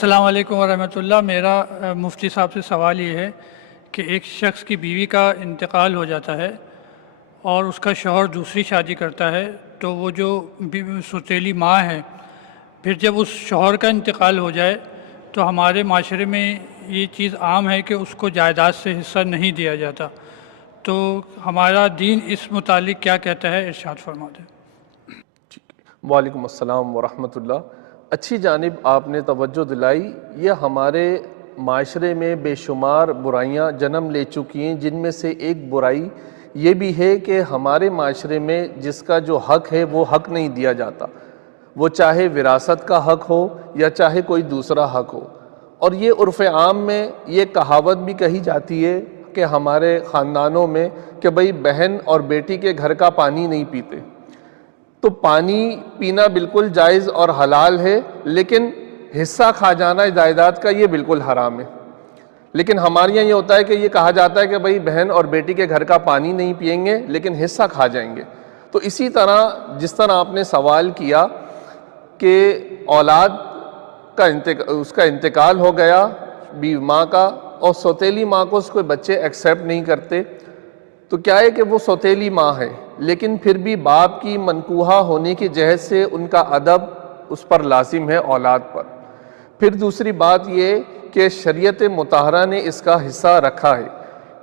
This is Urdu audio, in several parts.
السلام علیکم ورحمۃ اللہ۔ میرا مفتی صاحب سے سوال یہ ہے کہ ایک شخص کی بیوی کا انتقال ہو جاتا ہے اور اس کا شوہر دوسری شادی کرتا ہے، تو وہ جو سوتیلی ماں ہے، پھر جب اس شوہر کا انتقال ہو جائے تو ہمارے معاشرے میں یہ چیز عام ہے کہ اس کو جائیداد سے حصہ نہیں دیا جاتا، تو ہمارا دین اس متعلق کیا کہتا ہے، ارشاد فرما دیں۔ وعلیکم السلام ورحمۃ اللہ۔ اچھی جانب آپ نے توجہ دلائی۔ یہ ہمارے معاشرے میں بے شمار برائیاں جنم لے چکی ہیں، جن میں سے ایک برائی یہ بھی ہے کہ ہمارے معاشرے میں جس کا جو حق ہے وہ حق نہیں دیا جاتا، وہ چاہے وراثت کا حق ہو یا چاہے کوئی دوسرا حق ہو۔ اور یہ عرف عام میں یہ کہاوت بھی کہی جاتی ہے کہ ہمارے خاندانوں میں کہ بھئی بہن اور بیٹی کے گھر کا پانی نہیں پیتے، تو پانی پینا بالکل جائز اور حلال ہے، لیکن حصہ کھا جانا جائیداد کا یہ بالکل حرام ہے۔ لیکن ہمارے یہاں یہ ہوتا ہے کہ یہ کہا جاتا ہے کہ بھئی بہن اور بیٹی کے گھر کا پانی نہیں پئیں گے لیکن حصہ کھا جائیں گے۔ تو اسی طرح جس طرح آپ نے سوال کیا کہ اولاد کا اس کا انتقال ہو گیا بیوی ماں کا، اور سوتیلی ماں کو اس کو بچے ایکسیپٹ نہیں کرتے، تو کیا ہے کہ وہ سوتیلی ماں ہے لیکن پھر بھی باپ کی منکوحہ ہونے کی جہت سے ان کا ادب اس پر لازم ہے اولاد پر۔ پھر دوسری بات یہ کہ شریعت مطہرہ نے اس کا حصہ رکھا ہے،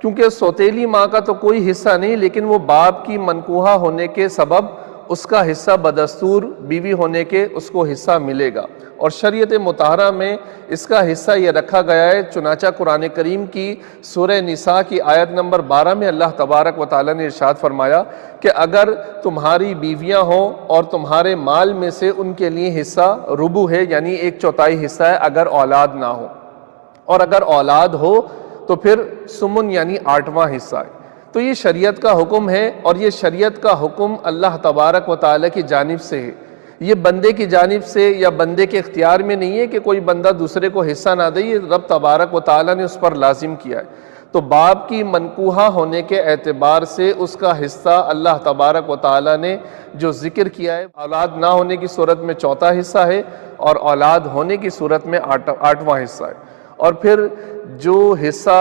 کیونکہ سوتیلی ماں کا تو کوئی حصہ نہیں، لیکن وہ باپ کی منکوحہ ہونے کے سبب اس کا حصہ بدستور بیوی ہونے کے اس کو حصہ ملے گا، اور شریعت مطہرہ میں اس کا حصہ یہ رکھا گیا ہے۔ چنانچہ قرآن کریم کی سورہ نساء کی آیت نمبر 12 میں اللہ تبارک و تعالیٰ نے ارشاد فرمایا کہ اگر تمہاری بیویاں ہوں اور تمہارے مال میں سے ان کے لیے حصہ ربع ہے، یعنی 1/4 حصہ ہے اگر اولاد نہ ہو، اور اگر اولاد ہو تو پھر سمن یعنی 8واں حصہ ہے۔ تو یہ شریعت کا حکم ہے، اور یہ شریعت کا حکم اللہ تبارک و تعالیٰ کی جانب سے ہے، یہ بندے کی جانب سے یا بندے کے اختیار میں نہیں ہے کہ کوئی بندہ دوسرے کو حصہ نہ دے، یہ رب تبارک و تعالیٰ نے اس پر لازم کیا ہے۔ تو باپ کی منکوحہ ہونے کے اعتبار سے اس کا حصہ اللہ تبارک و تعالیٰ نے جو ذکر کیا ہے، اولاد نہ ہونے کی صورت میں 1/4 حصہ ہے اور اولاد ہونے کی صورت میں 8واں حصہ ہے۔ اور پھر جو حصہ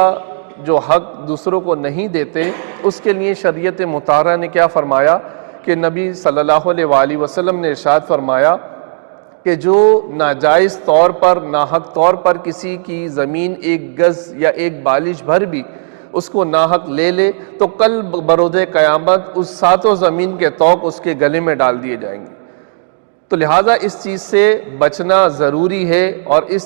جو حق دوسروں کو نہیں دیتے، اس کے لیے شریعت مطہرہ نے کیا فرمایا کہ نبی صلی اللہ علیہ وآلہ وسلم نے ارشاد فرمایا کہ جو ناجائز طور پر ناحق طور پر کسی کی زمین 1 گز یا 1 بالش بھر بھی اس کو ناحق لے لے تو کل بروز قیامت اس 7 زمین کے طوق اس کے گلے میں ڈال دیے جائیں گے۔ تو لہٰذا اس چیز سے بچنا ضروری ہے، اور اس